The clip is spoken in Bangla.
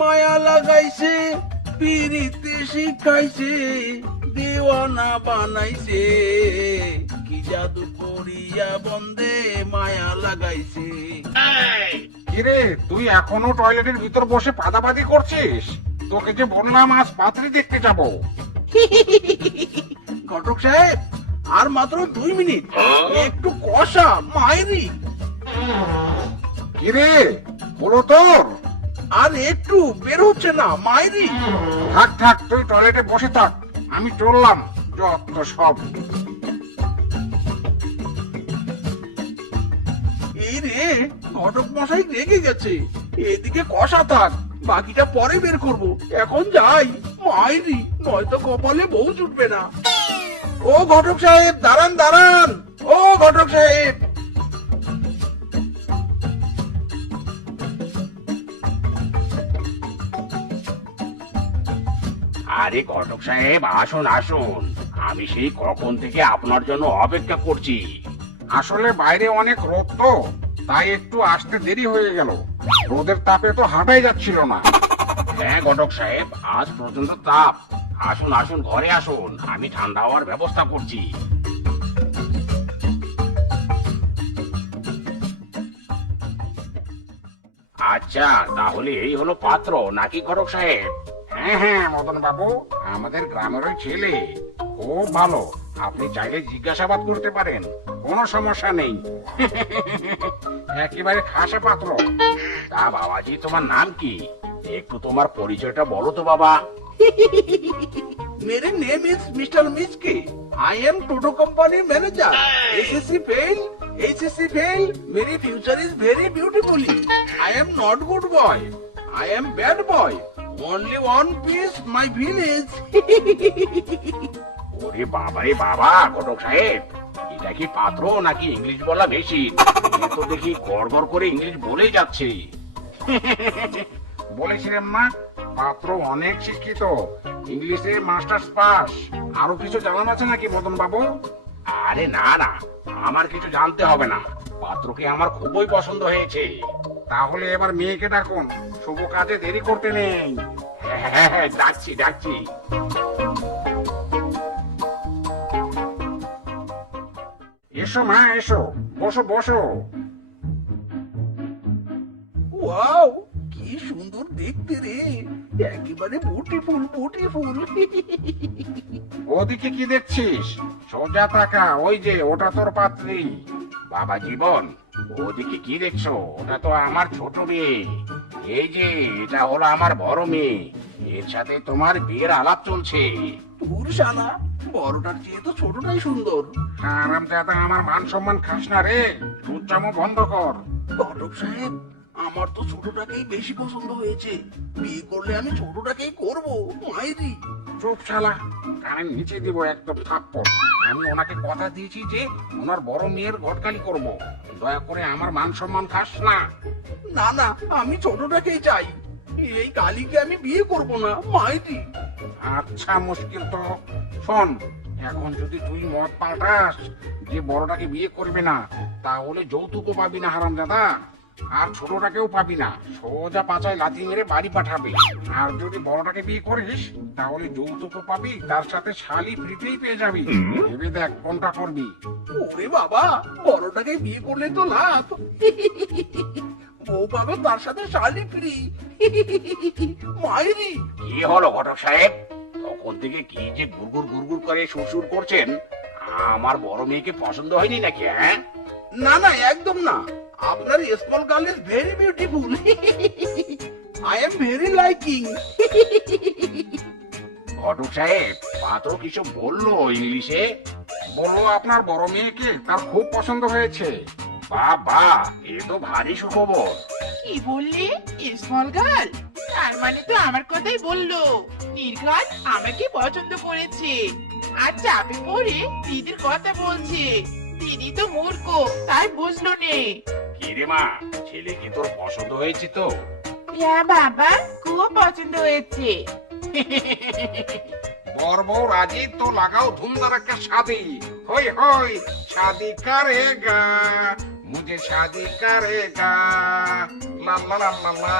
মায়া লাগাইছে, পিরিতে শিখাইছে, দেওয়ানা বানাইছে, কি জাদু করিয়া বন্দে মায়া লাগাইছে। কিরে, তুই এখনো টয়লেটের ভিতর বসে পাদাপাদি করছিস? তোকে যে বললাম আজ পাত্রী দেখতে যাব। ঘটক সাহেব, আর মাত্র 2 মিনিট, একটু কষা মাইরি। কিরে, বলো তোর। আর একটু বের হচ্ছে না মাইরি। থাক থাক, তুই টয়লেটে বসে থাক, আমি চললাম। যত সব। এই রে, ঘটক মশাই রেগে গেছে। এদিকে কষা থাক, বাকিটা পরে বের করব। এখন যাই মাইরি, নয়তো কপালে বউ জুটবে না। ও ঘটক সাহেব, দাঁড়ান দাঁড়ান। ও ঘটক সাহেব। আরে ঘটক সাহেব, আসুন আসুন, আমি সেই কখন থেকে আপনার জন্য অপেক্ষা করছি। আসলে বাইরে অনেক রোদ তো, তাই একটু আসতে দেরি হয়ে গেল। রোদের তাপে তো হাঁটাই যাচ্ছিল না। হ্যাঁ ঘটক সাহেব, আজ প্রচন্ড তাপ। আসুন আসুন, ঘরে আসুন, আমি ঠান্ডা হওয়ার ব্যবস্থা করছি। আচ্ছা, তাহলে এই হলো পাত্র নাকি ঘটক সাহেব? হ্যাঁ হ্যাঁ মদন বাবু, আমাদের গ্রামেরই ছেলে, খুব ভালো। আপনি চাইলে জিজ্ঞাসাবাদ করতে পারেন, কোনো সমস্যা নেই। একেবারে খাসা পাত্র। তা বাবাজি, তোমার নাম কি? একটু তোমার পরিচয়টা বলো তো বাবা। मेरे name is mister Miski. I am Toto company manager. SSC fail, SSC fail. मेरी future is very beautifully. I am not good boy, I am bad boy. Only one piece my village. ওরে বাবা রে বাবা, ঘটক সাহেব, এটা কি পাত্র নাকি ইংলিশ বলা বেশি? এ তো দেখি গড় গড় করে ইংলিশ বলেই যাচ্ছে। বলেছিলাম না, পাত্র অনেক শিক্ষিত, ইংলিশে মাস্টার্স পাস। আরো কিছু জানান আছে নাকি মদন বাবু? আরে না না, আমার কিছু জানতে হবে না। পাত্রকে আমার খুবই পছন্দ হয়েছে। তাহলে এবার মেয়েকে ডাকুন, শুভ কাজে দেরি করতে নেই। হ্যাঁ হ্যাঁ হ্যাঁ, ডাকছি ডাকছি। এসো মা, এসো, বসো বসো। ওয়াও, কি সুন্দর দেখতে রে। একেবারে বিউটিফুল বিউটিফুল। ওদিকে কি দেখছিস? সোজা তাকা, ওই যে ওটা তোর পাত্রী। বাবা জীবন, ওদিকে কি দেখছো? ওটা তো আমার ছোট মেয়ে। এই যে এটা হলো আমার বড় মেয়ে, এর সাথে তোমার বিয়ের আলাপ চলছে। তোর শালা, বড়টার চেয়ে তো ছোটটাই সুন্দর। হারামজাদা, আমার মান সম্মান খাস না রে, লুচ্চামো বন্ধ কর। ঘটক সাহেব, আমার তো ছোটটাকেই বেশি পছন্দ হয়েছে। বিয়ে করলে আমি ছোটটাকেই করব মাইরি। চুপ শালা, কানের নিচে দিব একদম থাপ্পড়। আমি ওনাকে কথা দিয়েছি যে ওনার বড় মেয়ের ঘটকালি করব। দয়া করে আমার মান সম্মান খাস না। না না, আমি ছোটটাকেই চাই। এই কালীকে আমি বিয়ে করব না মাইরি। আচ্ছা, মুশকিল তো। শোন, এখন যদি তুই মত পাল্টাস যে বড়টাকে বিয়ে করবে না, তাহলে যৌতুকও পাবি না হারামজাদা, আর ছোটটাকেও পাবি না। সোজা পাচায় লাথি মেরে বাড়ি পাঠাবে। আর যদি বড়টাকে বিয়ে করিস, তাহলে যৌতুকও পাবি, তার সাথে শালি ফ্রিতেই পেয়ে যাবি। ভেবে দেখ কোনটা করবি। ওরে বাবা, বড়টাকে বিয়ে করলে তো লাভ। বউ পাবে, তার সাথে শালি ফ্রি। মাইরি। কি হলো ঘটক সাহেব, তখন থেকে কি যে গুড়গুড় গুড়গুড় করে সুরসুর করছেন? আমার বড় মেয়েকে পছন্দ হয়নি নাকি? হ্যাঁ না না, একদম না। আপনার small girl is very beautiful. I am very liking. ঘটক সাহেব, পাত্র কিছু বললো ইংলিশে? বলো আপনার বড় মেয়েকে তার খুব পছন্দ হয়েছে। বাবা, এ তো ভারী সুখবর। কি বললি? Small girl? তার মানে তো আমার কথাই বললো। নির্ঘাত আমাকে পছন্দ করেছে, আর চাপে পড়ে দিদির কথা বলছে। দিদি তো মূর্খ, তাই বুঝলো নে। কি রে মা, ছেলে কি তোর পছন্দ হয়েছে তো? হ্যাঁ বাবা, খুব পছন্দ হয়েছে। বর বউ রাজি তো লাগাও ধুমধার একটা শাদি। হই হই, শাদি করেগা, মুঝে শাদি করেগা। লা লা লা লা লা।